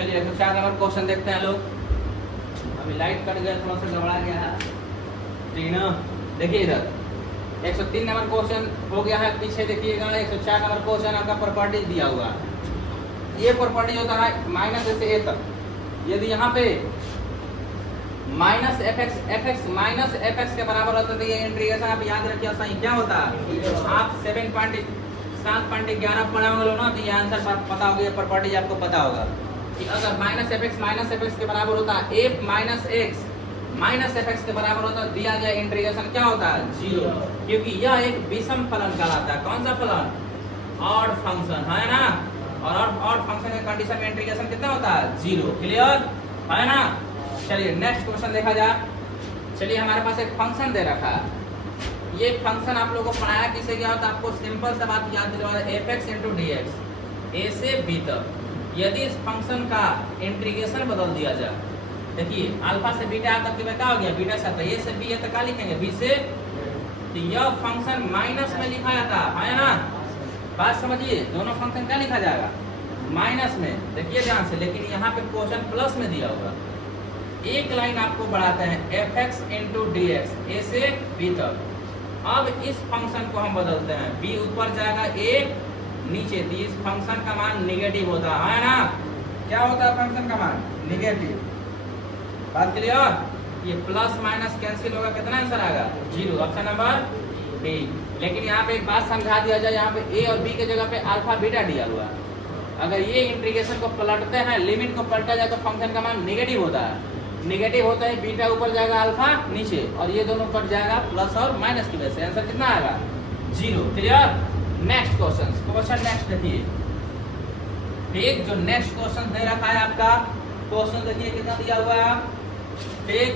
चलिए 104 number question देखते हैं लोग। अभी लाइट कट गया, थोड़ा सा गड़बड़ा गया है, ठीक है ना। देखिए इधर 103 नंबर क्वेश्चन हो गया है, पीछे देखिएगा 104 नंबर क्वेश्चन आपका प्रॉपर्टीज दिया हुआ है। ये प्रॉपर्टी होता है माइनस ए से ए तक। यदि यहाँ पे माइनस एफ एक्स के बराबर होता है तो ये इंटीग्रेशन आप याद रखिए सही क्या होता है। आप 7.11 पढ़ा होंगे ना, तो ये आंसर पता होगा, ये प्रॉपर्टी आपको पता होगा कि अगर माइनस एफ एक्स के बराबर होता है एफ माइनस एफ एक्स के बराबर होता है, दिया गया इंटीग्रेशन क्या होता है 0, क्योंकि यह एक विषम फलन कहलाता है। कौन सा फलन? ऑड फंक्शन है ना। और ऑड फंक्शन के कंडीशन में इंटीग्रेशन कितना होता है 0। क्लियर है ना। चलिए नेक्स्ट क्वेश्चन देखा जाए। चलिए हमारे पास एक फंक्शन दे रखा है। ये फंक्शन आप लोगों को पढ़ाया किसे गया होता है, आपको सिंपल सा बात याद दिलवा है, F X into D X A से बी तक। यदि इस फंक्शन का इंटीग्रेशन बदल दिया जाए, देखिए अल्फा से बीटा तक के क्या हो गया, बीटा से आता है, ए से बी है तो क्या लिखेंगे बी से। तो यह फंक्शन माइनस में लिखा जाता है ना। बात समझिए, दोनों फंक्शन क्या लिखा जाएगा माइनस में, देखिए ध्यान से। लेकिन यहाँ पे क्वेश्चन प्लस में दिया होगा। एक लाइन आपको बढ़ाते हैं F X into D X A से बी तक। अब इस फंक्शन को हम बदलते हैं, बी ऊपर जाएगा ए नीचे, तो इस फंक्शन का मान निगेटिव होता है ना। क्या होता है फंक्शन का मान निगेटिव। बात क्लियर। ये प्लस माइनस कैंसिल होगा, कितना आंसर आएगा 0, ऑप्शन नंबर डी। लेकिन यहाँ पे एक बात समझा दिया जाए, यहाँ पे ए और बी के जगह पे अल्फा बीटा दिया हुआ है। अगर ये इंटीग्रेशन को पलटते हैं, लिमिट को पलटा जाए तो फंक्शन का मान निगेटिव होता है। निगेटिव होता है बीटा ऊपर जाएगा अल्फा नीचे, और ये दोनों कट जाएगा प्लस और माइनस की वजह से। आंसर कितना आएगा 0। क्लियर। नेक्स्ट क्वेश्चन नेक्स्ट देखिए। ठीक, जो नेक्स्ट क्वेश्चन दे रखा है आपका क्वेश्चन देखिए कितना दिया हुआ है। ठीक,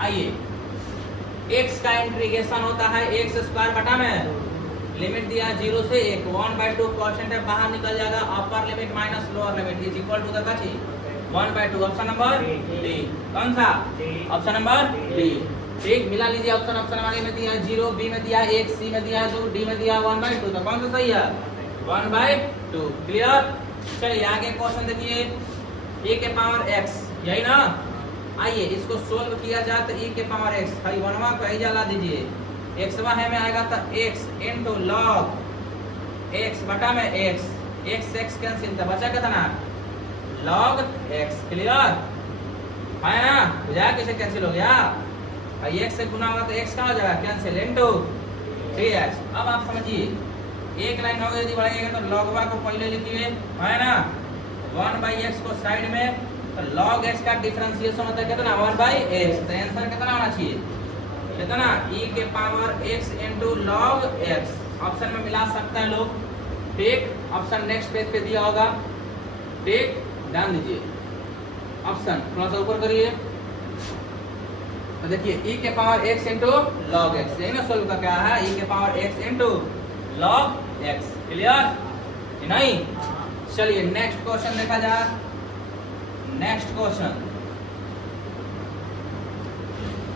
आइए x का इंटीग्रेशन होता है एक्स स्क्वायर बटा में लिमिट दिया 0 से 1, 1/2 कांस्टेंट है, बाहर निकल जाएगा upper limit minus lower limit is equal to the 1/2। Option number D. कौन सा? Option number D. ठीक, मिला लीजिए ऑप्शन नंबर ए में दिया है 0, बी में दिया है 1, सी में दिया है 2, डी में दिया है 1/2, तो कौन सा सही है 1/2। क्लियर। चलिए आगे क्वेश्चन देखिए। ए के पावर x, यही ना। आइए इसको सोल्व किया जाए तो e के पावर x है, 1वां को ही जला दीजिए, xवां है में आएगा तो x इनटू log x बटा में x कैंसिल, तो बचा कितना log x। क्लियर है ना। बुझा कैसे कैंसिल हो गया, x से गुना होगा तो x का हो जाएगा कैंसिल इनटू 3x। अब आप समझिए, एक लाइन हो यदि बढ़ाइएगा तो logवा को पहले लिखिए है ना, 1/x को साइड में, तो log x का डिफरेंशिएशन होता है कितना 1/x। तो आंसर कितना होना चाहिए, कितना e के power x into log x। Option में मिला सकते हैं लोग। ठीक, ऑप्शन नेक्स्ट पेज पे दिया होगा। ठीक, ध्यान दीजिए, ऑप्शन थोड़ा सा ऊपर करिए, तो देखिए e के power x into log x, यही ना सोल्व का क्या है, e के power x into log x। Clear नहीं। चलिए नेक्स्ट क्वेश्चन देखा जाए। Next question.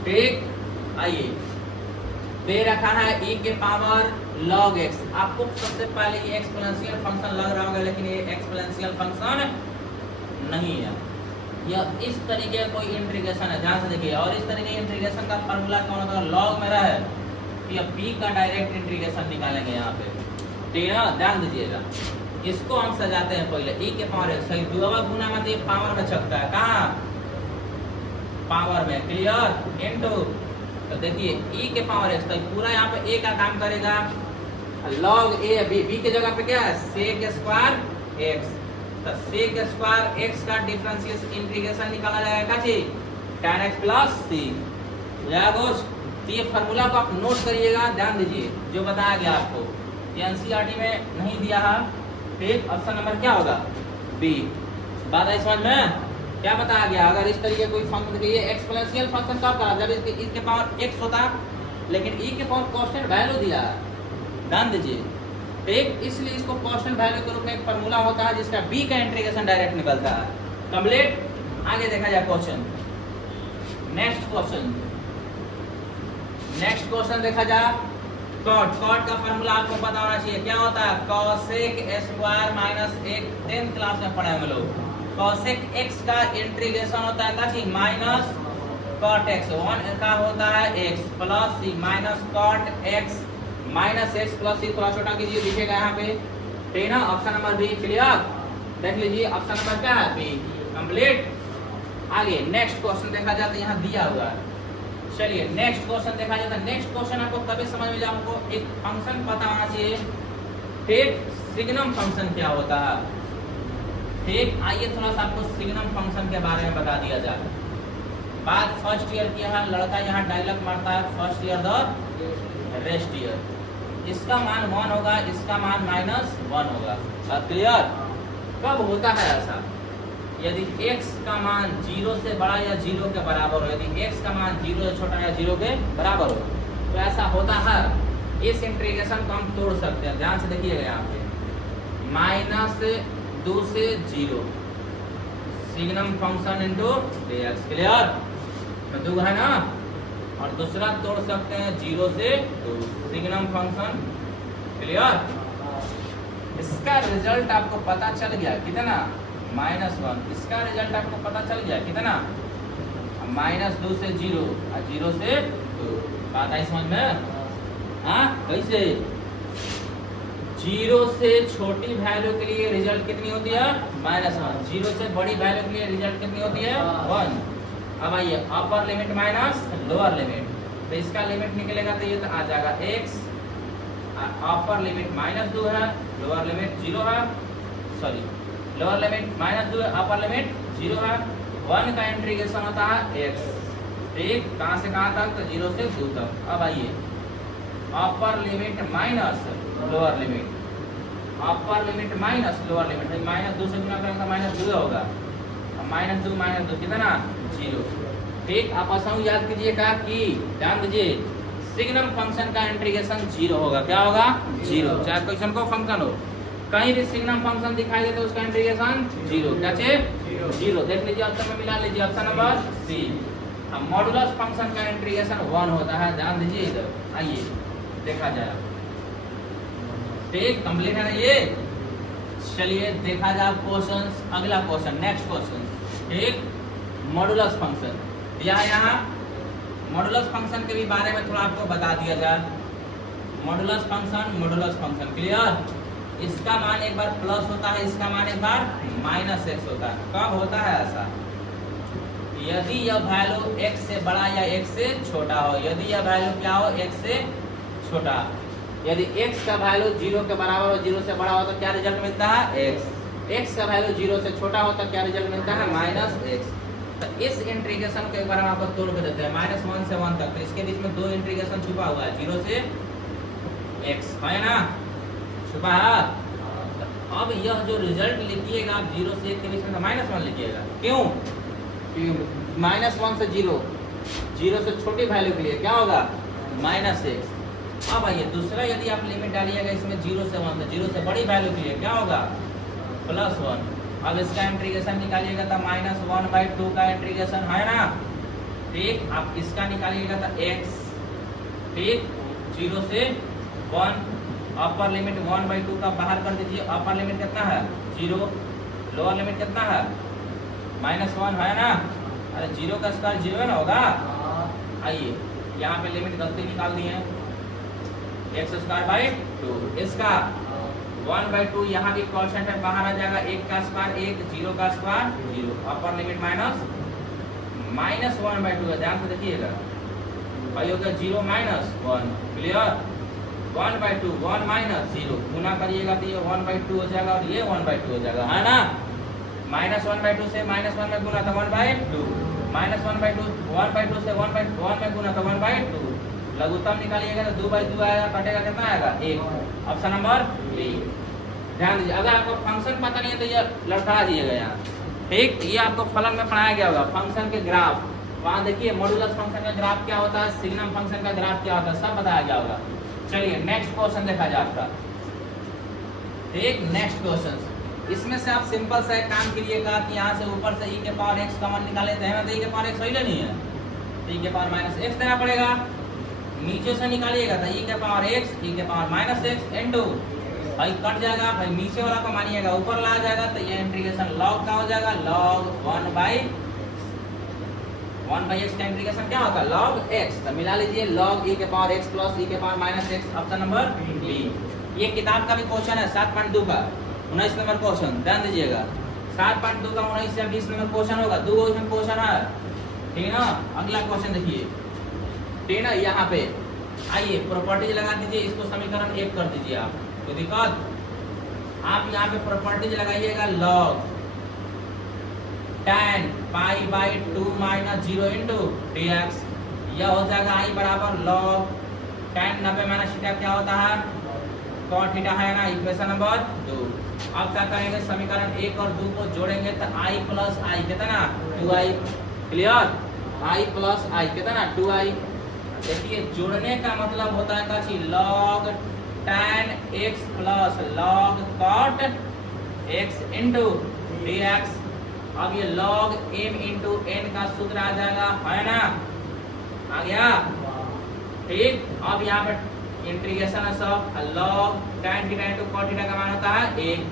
ठीक, आइए दे रखा है e के पावर log x। आपको सबसे पहले ये एक्सपोनेंशियल फंक्शन लग रहा होगा, लेकिन ये एक्सपोनेंशियल फंक्शन नहीं है, यह इस तरीके का कोई इंटीग्रेशन है, ध्यान से देखिए। और इस तरीके के इंटीग्रेशन का फार्मूला कौन होता है, log में रहा है, या b का डायरेक्ट इंटीग्रेशन निकालेंगे यहाँ पे। ठीक है ना, ध्यान दीजिएगा। इसको हम सजाते हैं पहले e के पावर x, सही दुआ गुना में, तो ये पावर में छकता है, कहाँ पावर में। क्लियर इनटू, तो देखिए e के पावर x, तो पूरा यहाँ पे a का काम करेगा, log a b के जगह पे क्या है sec स्क्वायर x, तो sec स्क्वायर x का डिफरेंशिएशन इंटीग्रेशन निकाला जाएगा जी tan x प्लस c। तो ये फार्मूला को आप नोट करिएगा, ध्यान दीजिए जो बताया गया आपको, ये एनसीईआरटी में नहीं दिया है। ठीक, ऑप्शन नंबर क्या होगा बी। बात है समझ में, क्या बताया गया, अगर इस तरीके कोई फंक्शन देखिए एक्सपोनेंशियल फंक्शन कब करा जब इसके e के पावर x होता, लेकिन e के पावर कांस्टेंट वैल्यू दिया है, ध्यान दीजिए। ठीक, इसलिए इसको कांस्टेंट वैल्यू के रूप में एक फार्मूला होता है जिसका b का इंटीग्रेशन डायरेक्ट निकलता है। कंप्लीट। आगे देखा जाए क्वेश्चन। नेक्स्ट क्वेश्चन देखा जाए। कॉट का फार्मूला आपको पता होना चाहिए, क्या होता है cosec square minus 1, 10th class में पढ़े हम लोग। cosec x का इंटीग्रेशन होता है कि माइनस cot x, 1 का होता है x plus c minus cot x minus x plus c, थोड़ा छोटा कीजिए, लिखिएगा यहाँ पे ठीक है। ऑप्शन नंबर बी क्लियर, देख लीजिए ऑप्शन नंबर क्या है, बी कंप्लीट। आगे नेक्स्ट क्वेश्चन देखा जाता है, यहाँ दिया हुआ है। चलिए नेक्स्ट क्वेश्चन देखा जाता है। नेक्स्ट क्वेश्चन आपको तभी समझ में जाए, आपको एक फंक्शन पता होना चाहिए, ठीक, सिग्नम फंक्शन क्या होता है, ठीक। आइए थोड़ा सा आपको सिग्नम फंक्शन के बारे में बता दिया जाए। बात फर्स्ट ईयर की है, लड़का यहाँ डायलॉग मारता है first year the rest year. इसका मान 1 होगा, इसका मान -1 होगा, क्लियर। कब होता है ऐसा, यदि x का मान 0 से बड़ा या 0 के बराबर हो, यदि x का मान 0 से छोटा या 0 के बराबर हो, तो ऐसा होता है। इस इंटीग्रेशन को हम तोड़ सकते हैं, ध्यान से देखिएगा यहाँ पे, -2 से 0 signum function into dx, clear. तो 2 है ना, और दूसरा तोड़ सकते हैं 0 से 2 सिग्नम फंक्शन, क्लियर। इसका रिजल्ट आपको पता चल गया कितना, -1। इसका रिजल्ट आपको पता चल गया कितना, -2 से 0 और 0 से 2। बात आई समझ में, हाँ कैसे, 0 से छोटी वैल्यू के लिए रिजल्ट कितनी होती है, -1। 0 से बड़ी वैल्यू के लिए रिजल्ट कितनी होती है, 1। अब आइए अपर लिमिट माइनस लोअर लिमिट, तो इसका लिमिट निकलेगा तो ये तो आ जाएगा x, अपर लिमिट -2 है, लोअर लिमिट 0 है, सॉरी लोअर लिमिट -2 है, अपर लिमिट 0 है। 1 का इंटीग्रेशन होता है x, ठीक, कहाँ से कहाँ तक, तो 0 से 2 तक। अब आइए अपर लिमिट माइनस लोअर लिमिट, अपर लिमिट माइनस लोअर लिमिट, -2 से गुना करेंगे तो -2 होगा, -2 कितना, 0, ठीक। आप आसान याद कीजिएगा कि ध्यान दीजिए सिग्नम फंक्शन का इंटीग्रेशन 0 होगा, क्या होगा, 0, चाहे क्वेश्चन को फंक्शन हो, कहीं भी सिग्नम फंक्शन दिखाई दे तो उसका इंटीग्रेशन 0, क्या चाहिए, 0। देख लीजिए ऑप्शन में मिला लीजिए, ऑप्शन नंबर सी। अब मॉडुलस फंक्शन का इंटीग्रेशन 1 होता है, ध्यान दीजिए इधर, आइए देखा जाए, ठीक, कंप्लीट है ना ये। चलिए देखा जाए क्वेश्चंस, अगला क्वेश्चन, नेक्स्ट क्वेश्चन, ठीक, मॉडुलस फंक्शन दिया है यहाँ। मॉडुलस फंक्शन के भी बारे में थोड़ा आपको बता दिया जाए। Modulus function clear. इसका मान एक बार प्लस होता है, इसका मान एक बार -x होता है। कब होता है ऐसा, यदि यह वैल्यू x से बड़ा या x से छोटा हो, यदि यह वैल्यू क्या हो, x से छोटा। यदि x का वैल्यू 0 के बराबर हो, 0 से बड़ा हो तो क्या रिजल्ट मिलता है, x का वैल्यू 0 से छोटा हो तो क्या रिजल्ट मिलता है, -x। तो इस इंटीग्रेशन को एक बार हम आपको तोड़ के देते हैं, -1 से 1 तक। तो इसके बीच में 2 इंटीग्रेशन छुपा हुआ है, 0 से x, है ना, छुपा है। तो अब यह जो रिजल्ट लिखिएगा आप 0 से 1 के बीच में -1 लिखिएगा, क्यों, -1 से 0, 0 से छोटी वैल्यू के लिए क्या होगा, -x। अब आइए दूसरा, यदि आप लिमिट डालिएगा इसमें 0 से 1, तो 0 से बड़ी वैल्यू के लिए क्या होगा, +1। अब इसका इंटीग्रेशन निकालिएगा तो -1/2 का इंटीग्रेशन है ना, ठीक। आप इसका निकालिएगा तो x, ठीक, 0 से 1, अपर लिमिट 1/2 का बाहर कर दीजिए, अपर लिमिट कितना है, 0, लोअर लिमिट कितना है, -1 है ना, अरे 0 का स्क्वायर 0 है ना होगा। आइए यहाँ पे लिमिट गलती निकाल दी है, x²/2, इसका 1/2 यहाँ भी कांस्टेंट है, बाहर आ जाएगा, 1 का स्क्वायर 1, 0 का स्क्वायर 0, अपर लिमिट -1/2 है, ध्यान से देखिएगा, भाई होगा 0 -1, क्लियर। 1/2, 1 - 0 गुना करिएगा तो ये 1/2 हो जाएगा और ये 1/2 हो जाएगा, है ना। -1/2 से -1 में गुना तो 1/2, -1/2, 1/2 से 1 में गुना तो 1/2, लघुत्तम निकालिएगा तो 2/2 आएगा, कटेगा कितना आएगा, 1। Option number B. ध्यान दीजिए, अगर आपको फंक्शन पता नहीं है तो ये लड़खड़ा दिएगा यहाँ, ठीक। ये आपको फलन में पढ़ाया गया होगा, फंक्शन के ग्राफ, वहाँ देखिए मॉडुलस फंक्शन का ग्राफ क्या होता है, सिग्नम फंक्शन का ग्राफ क्या होता है, सब बताया गया होगा। चलिए नेक्स्ट क्वेश्चन देखा जाए आपका, ठीक। नेक्स्ट क्वेश्चन, इसमें से आप सिंपल सा एक काम कीजिएगा कि यहाँ से ऊपर से e के पावर x कॉमन निकाले थे ना, तो e के पावर x सही लेनी है, तो e के पावर -x देना पड़ेगा। नीचे से निकालिएगा तो e के पावर x, e के पावर -x इनटू भाई कट जाएगा, भाई नीचे वाला को मानिएगा ऊपर ला जाएगा, तो ये इंटीग्रेशन log का हो जाएगा, log 1/x का इंटीग्रेशन क्या होता है log x। तो मिला लीजिए log e के पावर x प्लस e के power minus x, option number B. ये किताब का भी क्वेश्चन है 7.2 का 19 नंबर क्वेश्चन, ध्यान दीजिएगा 7.2 का 19 से 20 नंबर क्वेश्चन होगा, दो क्वेश्चन है, ठीक है ना। अगला क्वेश्चन देखिए, ठीक है ना। यहाँ पे आइए प्रॉपर्टीज लगा दीजिए, इसको समीकरण 1 कर दीजिए आप, कोई दिक्कत। आप यहाँ पे प्रॉपर्टीज लगाइएगा, log tan π/2 - 0 × dx, यह हो जाएगा i बराबर log tan 90 - थीटा क्या होता है cot थीटा है ना, इक्वेशन नंबर 2। अब क्या करेंगे, समीकरण 1 और 2 को जोड़ेंगे तो i प्लस i कितना 2i, clear. i plus i कितना 2i। देखिए जोड़ने का मतलब होता है काची log tan x plus log cot x × dx। अब ये log m × n का सूत्र आ जाएगा, है ना, आ गया, ठीक। अब यहाँ पे इंटीग्रेशन है सब, log tan theta × cot theta का मान होता है 1।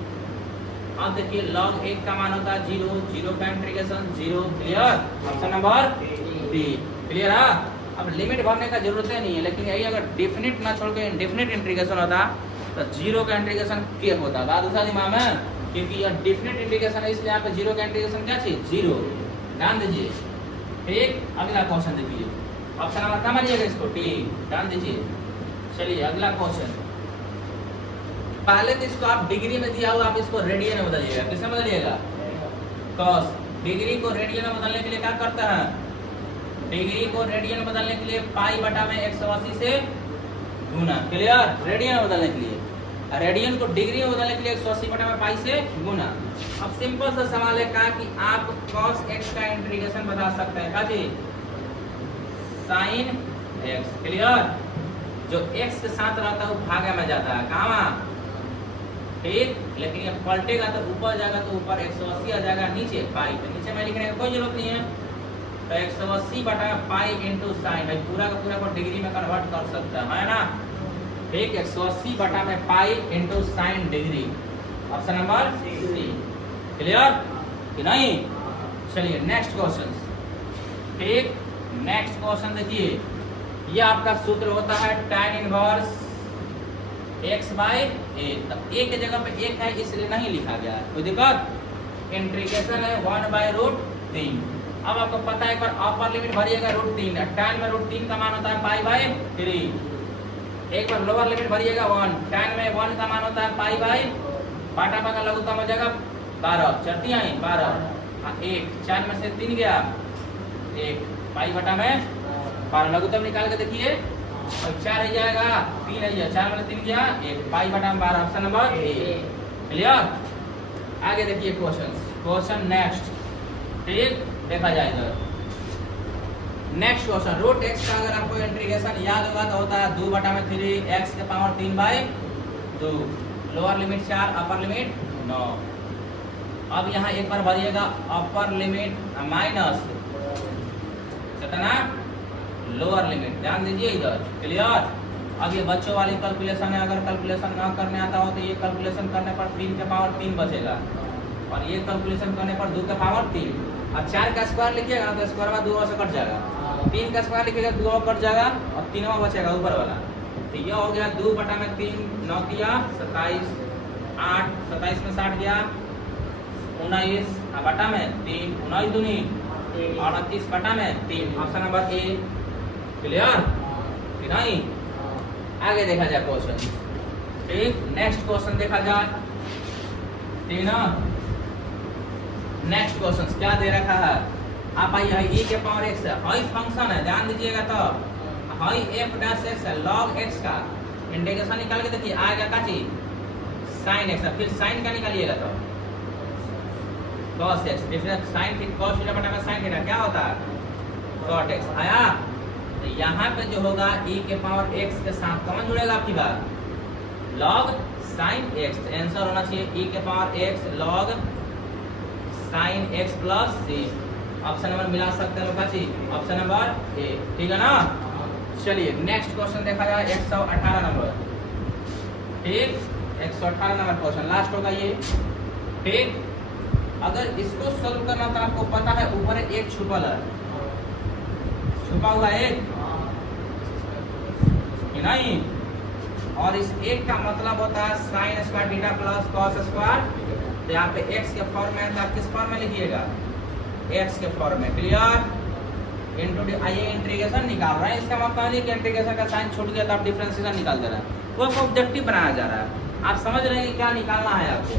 अब देखिए log 1 का मान होता है 0, 0 का integration 0, clear, option number D, clear है। अब लिमिट भरने का जरूरत नहीं है, लेकिन यही अगर डेफिनिट ना छोड़ के इंडेफिनिट इंटीग्रेशन होता तो 0 का इंटीग्रेशन क्या होता, बात उठा दिमाग में, क्योंकि यह डेफिनिट इंटीग्रेशन है, इसलिए यहाँ पे 0 का इंटीग्रेशन क्या चाहिए 0, ध्यान दीजिए, ठीक। अगला क्वेश्चन देखिए, ऑप्शन नंबर क्या मानिएगा इसको, ठीक, ध्यान दीजिए। चलिए अगला क्वेश्चन, पहले तो इसको आप डिग्री में दिया हुआ, आप इसको रेडियन में बदलिएगा, किसमें बदलिएगा cos। डिग्री को रेडियन में बदलने के लिए क्या करता है, डिग्री को रेडियन में बदलने के लिए π/180 से गुना, क्लियर, रेडियन में बदलने के लिए, रेडियन को डिग्री में बदलने के लिए 180/π से गुना। अब सिंपल सा सवाल है कहा कि आप cos x का इंटीग्रेशन बता सकते हैं, काजी sin x, क्लियर। जो x के साथ रहता है वो भागे में जाता है, कहाँ, ठीक, लेकिन ये पलटेगा तो ऊपर जाएगा, तो ऊपर 180 आ जाएगा, नीचे पाई, तो नीचे में लिखने की कोई जरूरत नहीं है, तो 180/π × sin, भाई पूरा का पूरा को डिग्री में कन्वर्ट कर सकता है ना, ठीक, 180/π × sin degree, option number C, clear कि नहीं। चलिए नेक्स्ट क्वेश्चन, ठीक, नेक्स्ट क्वेश्चन देखिए, ये आपका सूत्र होता है tan इनवर्स x/a, तो a के जगह पे 1 है इसलिए नहीं लिखा गया है, कोई दिक्कत। इंटीग्रेशन है 1/√3। अब आपको पता है एक बार अपर लिमिट भरिएगा √3, tan में √3 का मान होता है π/3। एक बार लोअर लिमिट भरिएगा 1, tan में 1 का मान होता है π/, पाटा का लघुत्तम हो जाएगा 12, चलती आई 12, 1, 4 में से 3 गया 1, π/12 लघुत्तम निकाल के देखिए, और 4 रह जाएगा 3 रह जाएगा, 4 में 3 गया 1, π/12, ऑप्शन नंबर ए, क्लियर। आगे देखिए क्वेश्चन नेक्स्ट, ठीक, देखा जाएगा नेक्स्ट क्वेश्चन। √x का अगर आपको इंटीग्रेशन याद होगा तो होता है 2/3 x के power 3/2, lower limit 4, upper limit 9। अब यहाँ एक बार भरिएगा अपर लिमिट माइनस कितना लोअर लिमिट, ध्यान दीजिए इधर, क्लियर। अब ये बच्चों वाली कैलकुलेशन है, अगर कैलकुलेशन ना करने आता हो तो ये कैलकुलेशन करने पर 3 के पावर 3 बचेगा, और ये कैलकुलेशन करने पर 2 के पावर 3, और 4 का स्क्वायर लिखिएगा तो स्क्वायर में 2 से कट जाएगा, 3 का स्क्वायर लिखिएगा 2 कट जाएगा, और 3 बचेगा ऊपर वाला, तो ये हो गया 2/3, 9 किया 27, 8, 27 में 60 गया 19, बटा में 3, 19 दूनी 38 बटा में 3, ऑप्शन नंबर ए, क्लियर कि नहीं। आगे देखा जाए क्वेश्चन, ठीक, नेक्स्ट क्वेश्चन देखा जाए, ठीक ना। नेक्स्ट क्वेश्चन क्या दे रखा है, आप आइए e के पावर x है, हाई फंक्शन है, ध्यान दीजिएगा, तो हाई f' है log x का इंटीग्रेशन निकाल के देखिए आएगा क्या चीज sin x, फिर sin का निकालिएगा तो cos x, difference sin theta cos theta बटा में sin थीटा क्या होता है cot x आया। तो यहाँ पे जो होगा e के पावर x के साथ कौन जुड़ेगा आपकी बात log sin x, तो आंसर होना चाहिए e के power x log sin x plus c, option number मिला सकते हैं लोग, ऑप्शन नंबर ए, ठीक है ना। चलिए नेक्स्ट क्वेश्चन देखा जाए 118 नंबर, ठीक, 118 नंबर क्वेश्चन लास्ट होगा ये। ठीक, अगर इसको सोल्व करना तो आपको पता है ऊपर एक छुपल है, छुपा हुआ एक कि नहीं, और इस एक का मतलब होता है sine square theta plus cos square. तो यहाँ पे x के फॉर्म में है तो आप किस फॉर्म में लिखिएगा, x के फॉर्म में। क्लियर, इनटू आइए इंटीग्रेशन निकाल रहे हैं, इसका मतलब नहीं कि इंटीग्रेशन का साइन छूट गया तो आप डिफरेंशिएशन निकाल दे रहे हैं, वो ऑब्जेक्टिव बनाया जा रहा है। आप समझ रहे हैं कि क्या निकालना है आपको।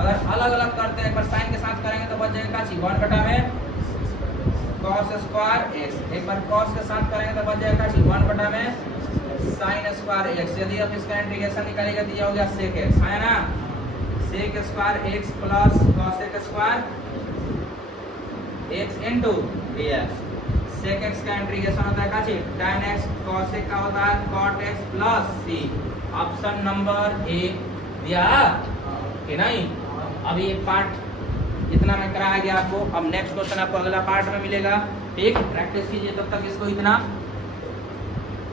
अगर अलग अलग करते हैं, एक बार साइन के साथ करेंगे तो बच जाएगा 1 बटा में cos स्क्वायर x, एक बार cos के साथ करेंगे तो बच जाएगा 1 बटा में sin स्क्वायर x। यदि आप इसका इंटीग्रेशन निकालेंगे तो ये हो गया sec x, है ना, sec square x plus cos square x into dx। sec x का इंटीग्रेशन होता है काची tan x, cos x का होता है cot x plus c। Option number A दिया कि नहीं। अभी ये पार्ट इतना में कराया गया आपको, अब नेक्स्ट क्वेश्चन आपको अगला पार्ट में मिलेगा। ठीक, प्रैक्टिस कीजिए तब तक इसको इतना।